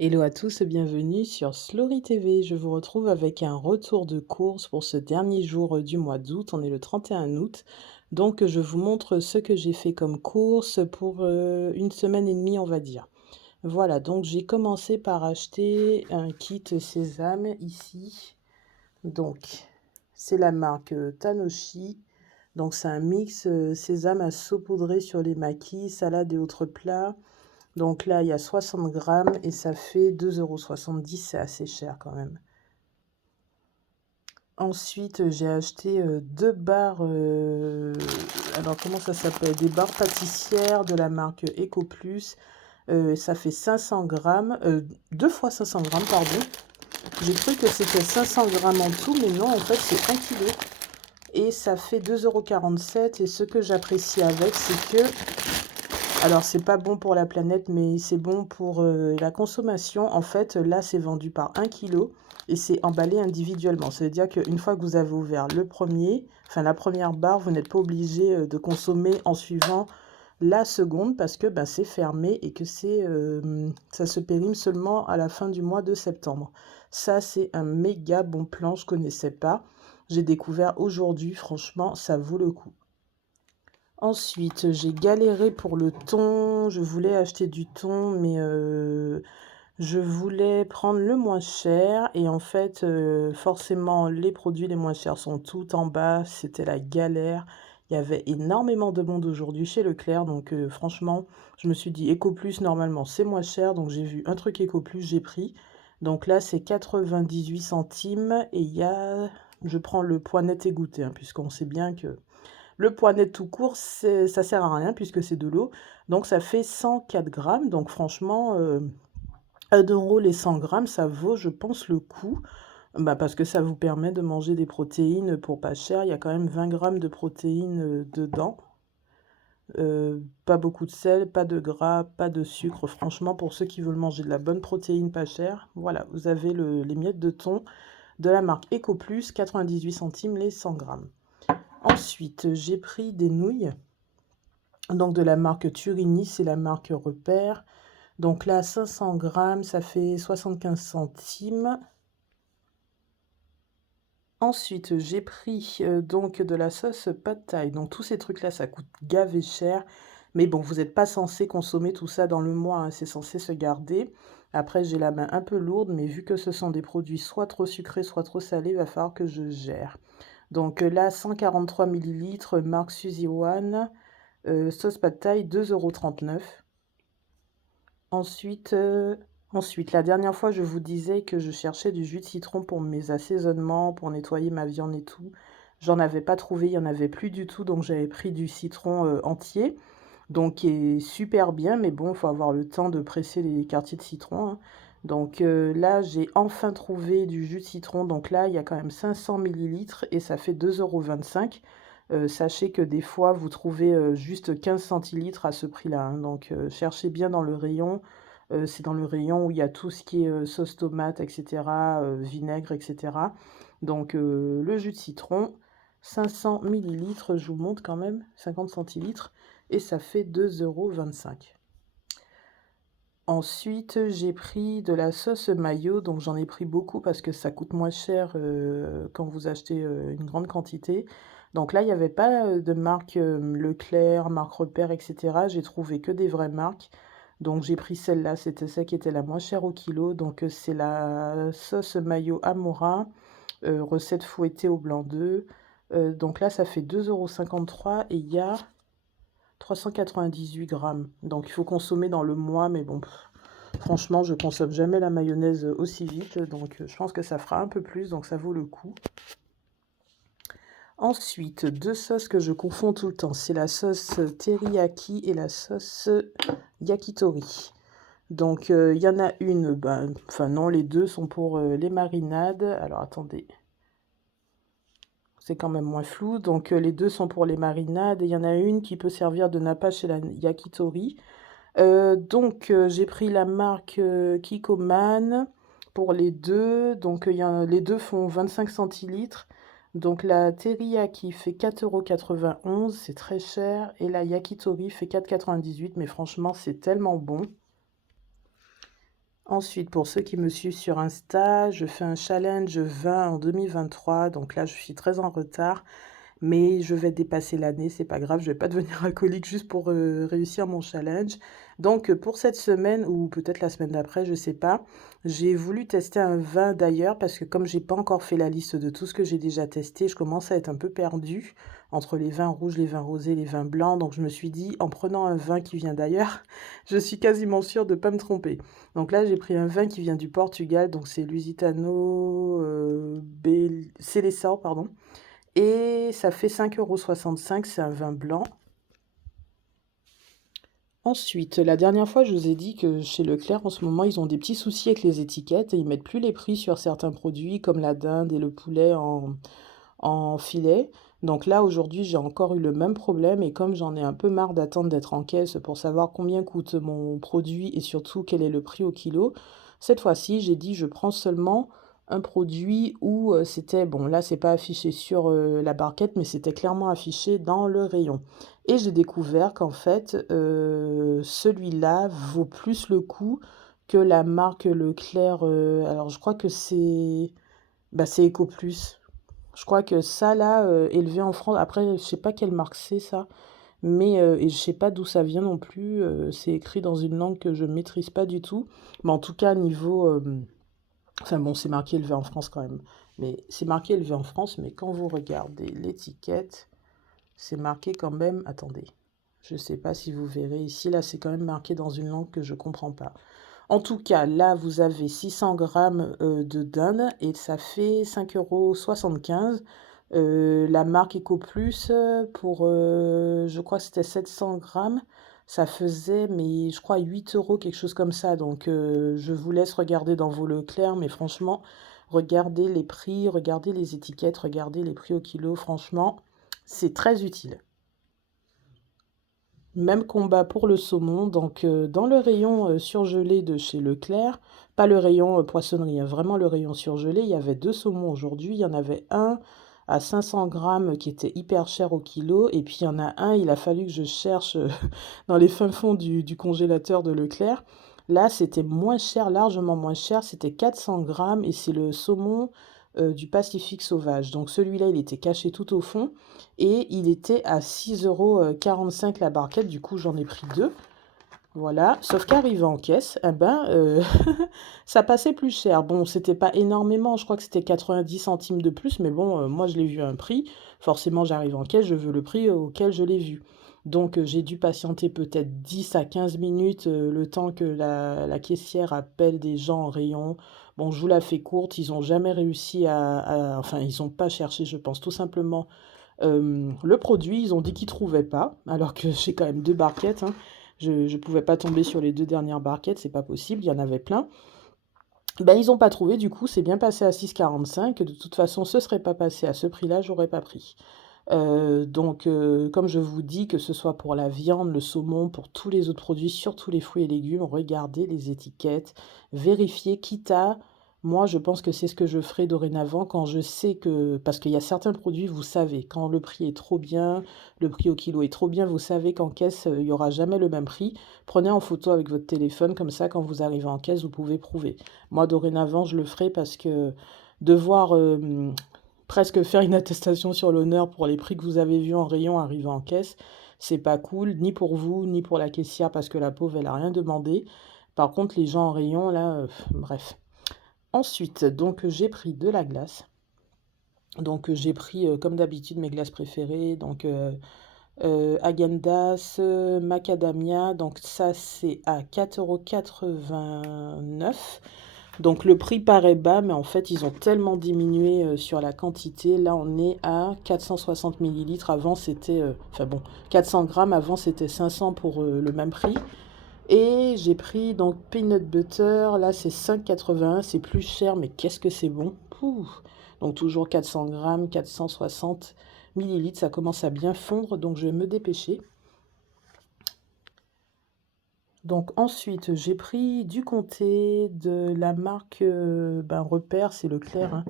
Hello à tous et bienvenue sur Slory TV. Je vous retrouve avec un retour de course pour ce dernier jour du mois d'août. On est le 31 août. Donc je vous montre ce que j'ai fait comme course pour une semaine et demie, on va dire. Voilà, donc j'ai commencé par acheter un kit sésame ici. Donc c'est la marque Tanoshi. Donc c'est un mix sésame à saupoudrer sur les maquis, salades et autres plats. Donc là, il y a 60 grammes et ça fait 2,70 €. C'est assez cher quand même. Ensuite, j'ai acheté deux barres. Alors, comment ça s'appelle? Des barres pâtissières de la marque Eco Plus. Ça fait 500 grammes. Deux fois 500 grammes, pardon. J'ai cru que c'était 500 grammes en tout, mais non, en fait, c'est 1 kilo. Et ça fait 2,47 €. Et ce que j'apprécie avec, c'est que alors, c'est pas bon pour la planète, mais c'est bon pour la consommation. En fait, là, c'est vendu par 1 kilo et c'est emballé individuellement. Ça veut dire qu'une fois que vous avez ouvert le premier, enfin la première barre, vous n'êtes pas obligé de consommer en suivant la seconde parce que ben, c'est fermé et que ça se périme seulement à la fin du mois de septembre. Ça, c'est un méga bon plan, je connaissais pas. J'ai découvert aujourd'hui, franchement, ça vaut le coup. Ensuite, j'ai galéré pour le thon. Je voulais acheter du thon, mais je voulais prendre le moins cher. Et en fait, forcément, les produits les moins chers sont tout en bas. C'était la galère. Il y avait énormément de monde aujourd'hui chez Leclerc. Donc, franchement, je me suis dit Eco Plus, normalement, c'est moins cher. Donc, j'ai vu un truc Eco Plus, j'ai pris. Donc là, c'est 98 centimes. Et il y a... Je prends le poids net égoutté, hein, puisqu'on sait bien que le poids net tout court, ça sert à rien puisque c'est de l'eau. Donc ça fait 104 grammes. Donc franchement, 1 € les 100 grammes, ça vaut, je pense, le coup. Bah, parce que ça vous permet de manger des protéines pour pas cher. Il y a quand même 20 grammes de protéines dedans. Pas beaucoup de sel, pas de gras, pas de sucre. Franchement, pour ceux qui veulent manger de la bonne protéine pas chère, voilà, vous avez les miettes de thon de la marque Eco Plus, 98 centimes les 100 grammes. Ensuite, j'ai pris des nouilles. Donc de la marque Turini, c'est la marque Repère. Donc là, 500 grammes, ça fait 75 centimes. Ensuite, j'ai pris donc de la sauce pad thai. Donc tous ces trucs-là, ça coûte gavé cher. Mais bon, vous n'êtes pas censé consommer tout ça dans le mois, hein, c'est censé se garder. Après, j'ai la main un peu lourde, mais vu que ce sont des produits soit trop sucrés, soit trop salés, il va falloir que je gère. Donc là, 143 millilitres, marque Suzy One, sauce pad thai, 2,39 €. Ensuite, la dernière fois, je vous disais que je cherchais du jus de citron pour mes assaisonnements, pour nettoyer ma viande et tout. J'en avais pas trouvé, il y en avait plus du tout, donc j'avais pris du citron entier, donc qui est super bien, mais bon, il faut avoir le temps de presser les quartiers de citron, hein. Donc là, j'ai enfin trouvé du jus de citron. Donc là, il y a quand même 500 millilitres et ça fait 2,25 €. Sachez que des fois, vous trouvez juste 15 centilitres à ce prix-là, hein. Donc cherchez bien dans le rayon. C'est dans le rayon où il y a tout ce qui est sauce tomate, etc., vinaigre, etc. Donc le jus de citron, 500 millilitres, je vous montre quand même, 50 centilitres, et ça fait 2,25 €. Ensuite, j'ai pris de la sauce mayo, donc j'en ai pris beaucoup parce que ça coûte moins cher quand vous achetez une grande quantité. Donc là, il n'y avait pas de marque Leclerc, marque Repère, etc. J'ai trouvé que des vraies marques. Donc j'ai pris celle-là, c'était celle qui était la moins chère au kilo. Donc c'est la sauce mayo Amora, recette fouettée au blanc d'œuf. Donc là, ça fait 2,53 € et il y a 398 grammes. Donc il faut consommer dans le mois, mais bon, franchement, je consomme jamais la mayonnaise aussi vite, donc je pense que ça fera un peu plus, donc ça vaut le coup. Ensuite, deux sauces que je confonds tout le temps, c'est la sauce teriyaki et la sauce yakitori. Donc il y en a une, enfin non, les deux sont pour les marinades. Alors attendez, c'est quand même moins flou. Donc les deux sont pour les marinades et il y en a une qui peut servir de nappage chez la yakitori. Donc j'ai pris la marque Kikoman pour les deux. Donc les deux font 25 centilitres. Donc la teriyaki fait 4,91 €, c'est très cher. Et la yakitori fait 4,98 €, mais franchement c'est tellement bon. Ensuite, pour ceux qui me suivent sur Insta, je fais un challenge vin en 2023. Donc là, je suis très en retard. Mais je vais dépasser l'année, c'est pas grave, je vais pas devenir alcoolique juste pour réussir mon challenge. Donc pour cette semaine ou peut-être la semaine d'après, je sais pas, j'ai voulu tester un vin d'ailleurs parce que comme j'ai pas encore fait la liste de tout ce que j'ai déjà testé, je commence à être un peu perdue entre les vins rouges, les vins rosés, les vins blancs. Donc je me suis dit, en prenant un vin qui vient d'ailleurs, je suis quasiment sûre de pas me tromper. Donc là, j'ai pris un vin qui vient du Portugal, donc c'est Lusitano Seleção, pardon. Et ça fait 5,65 €, c'est un vin blanc. Ensuite, la dernière fois, je vous ai dit que chez Leclerc, en ce moment, ils ont des petits soucis avec les étiquettes et ils mettent plus les prix sur certains produits comme la dinde et le poulet en filet. Donc là, aujourd'hui, j'ai encore eu le même problème et comme j'en ai un peu marre d'attendre d'être en caisse pour savoir combien coûte mon produit et surtout quel est le prix au kilo, cette fois-ci, j'ai dit je prends seulement un produit où c'était, bon là c'est pas affiché sur la barquette, mais c'était clairement affiché dans le rayon. Et j'ai découvert qu'en fait, celui-là vaut plus le coup que la marque Leclerc. Alors je crois que c'est EcoPlus. Je crois que ça là, élevé en France, après je sais pas quelle marque c'est ça, mais et je sais pas d'où ça vient non plus, c'est écrit dans une langue que je maîtrise pas du tout. Mais en tout cas niveau, enfin bon, c'est marqué élevé en France quand même. Mais c'est marqué élevé en France, mais quand vous regardez l'étiquette, c'est marqué quand même, attendez, je sais pas si vous verrez ici, là c'est quand même marqué dans une langue que je comprends pas. En tout cas, là, vous avez 600 grammes de dinde et ça fait 5,75 €. La marque EcoPlus, pour, je crois que c'était 700 grammes, ça faisait, mais je crois 8 euros, quelque chose comme ça. Donc, je vous laisse regarder dans vos Leclerc, mais franchement, regardez les prix, regardez les étiquettes, regardez les prix au kilo. Franchement, c'est très utile. Même combat pour le saumon, donc dans le rayon surgelé de chez Leclerc, pas le rayon poissonnerie, hein, vraiment le rayon surgelé, il y avait deux saumons aujourd'hui, il y en avait un à 500 grammes qui était hyper cher au kilo, et puis il y en a un, il a fallu que je cherche dans les fins fonds du congélateur de Leclerc. Là, c'était moins cher, largement moins cher, c'était 400 grammes, et c'est le saumon du Pacifique sauvage. Donc celui-là, il était caché tout au fond. Et il était à 6,45 € la barquette, du coup j'en ai pris deux. Voilà, sauf qu'arrivé en caisse, eh ben, ça passait plus cher. Bon, c'était pas énormément, je crois que c'était 90 centimes de plus, mais bon, moi je l'ai vu à un prix. Forcément, j'arrive en caisse, je veux le prix auquel je l'ai vu. Donc j'ai dû patienter peut-être 10 à 15 minutes, le temps que la caissière appelle des gens en rayon. Bon, je vous la fais courte, ils n'ont jamais réussi enfin, ils n'ont pas cherché, je pense, tout simplement le produit, ils ont dit qu'ils trouvaient pas, alors que j'ai quand même deux barquettes, hein. Je ne pouvais pas tomber sur les deux dernières barquettes, c'est pas possible, il y en avait plein. Ben, ils n'ont pas trouvé, du coup, c'est bien passé à 6,45. De toute façon, ce serait pas passé à ce prix-là, j'aurais pas pris. Donc, comme je vous dis, que ce soit pour la viande, le saumon, pour tous les autres produits, surtout les fruits et légumes, regardez les étiquettes, vérifiez, quitte à... Moi, je pense que c'est ce que je ferai dorénavant quand je sais que... Parce qu'il y a certains produits, vous savez, quand le prix est trop bien, le prix au kilo est trop bien, vous savez qu'en caisse, il n'y aura jamais le même prix. Prenez en photo avec votre téléphone, comme ça, quand vous arrivez en caisse, vous pouvez prouver. Moi, dorénavant, je le ferai parce que devoir presque faire une attestation sur l'honneur pour les prix que vous avez vus en rayon arriver en caisse, c'est pas cool, ni pour vous, ni pour la caissière, parce que la pauvre, elle a rien demandé. Par contre, les gens en rayon, là, bref. Ensuite, donc, j'ai pris de la glace. Donc, j'ai pris, comme d'habitude, mes glaces préférées. Donc, Häagen-Dazs, macadamia. Donc, ça, c'est à 4,89 €. Donc le prix paraît bas, mais en fait, ils ont tellement diminué sur la quantité. Là, on est à 460 millilitres. Avant, c'était... enfin bon, 400 grammes. Avant, c'était 500 pour le même prix. Et j'ai pris donc peanut butter. Là, c'est 5,81. C'est plus cher, mais qu'est-ce que c'est bon. Pouh. Donc toujours 400 grammes, 460 millilitres. Ça commence à bien fondre, donc je vais me dépêcher. Donc ensuite, j'ai pris du comté de la marque Repère, c'est Leclerc, hein.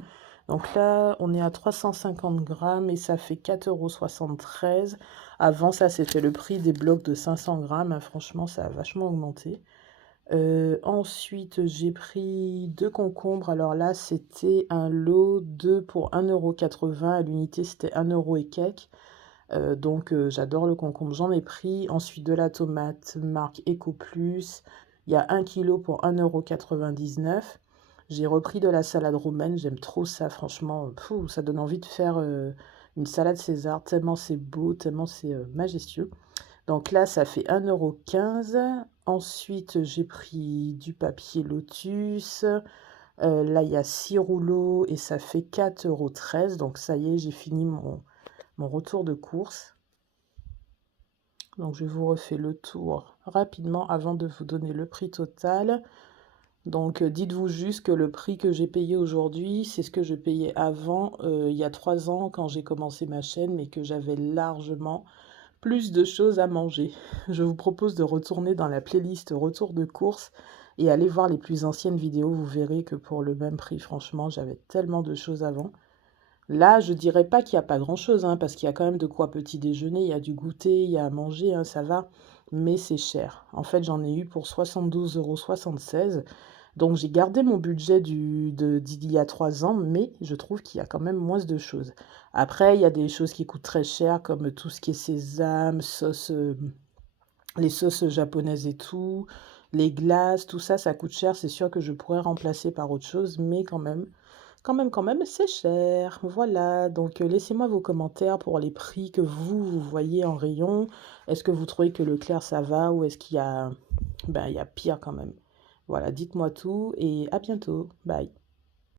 Donc là, on est à 350 grammes et ça fait 4,73 €. Avant, ça, c'était le prix des blocs de 500 grammes, hein. Franchement, ça a vachement augmenté. Ensuite, j'ai pris 2 concombres. Alors là, c'était un lot, 2 pour 1,80 € à l'unité, c'était 1 € et quelques. J'adore le concombre, j'en ai pris. Ensuite, de la tomate marque Ecoplus. Il y a 1 kilo pour 1,99 €. J'ai repris de la salade roumaine, j'aime trop ça, franchement. Ça donne envie de faire une salade César, tellement c'est beau, tellement c'est majestueux. Donc là, ça fait 1,15 €. Ensuite, j'ai pris du papier Lotus. Là, il y a 6 rouleaux et ça fait 4,13 €. Donc ça y est, j'ai fini mon retour de course. Donc je vous refais le tour rapidement avant de vous donner le prix total. Donc dites-vous juste que le prix que j'ai payé aujourd'hui, c'est ce que je payais avant, il y a 3 ans quand j'ai commencé ma chaîne, mais que j'avais largement plus de choses à manger. Je vous propose de retourner dans la playlist retour de course et aller voir les plus anciennes vidéos. Vous verrez que pour le même prix, franchement, j'avais tellement de choses avant. Là, je dirais pas qu'il y a pas grand-chose, hein, parce qu'il y a quand même de quoi petit déjeuner, il y a du goûter, il y a à manger, hein, ça va, mais c'est cher. En fait, j'en ai eu pour 72,76 €. Donc j'ai gardé mon budget d'il y a 3 ans, mais je trouve qu'il y a quand même moins de choses. Après, il y a des choses qui coûtent très cher, comme tout ce qui est sésame, les sauces japonaises et tout, les glaces, tout ça, ça coûte cher. C'est sûr que je pourrais remplacer par autre chose, mais quand même, c'est cher. Voilà, donc laissez-moi vos commentaires pour les prix que vous voyez en rayon. Est-ce que vous trouvez que Leclerc, ça va ou est-ce qu'il y a, ben, il y a pire quand même? Voilà, dites-moi tout et à bientôt. Bye.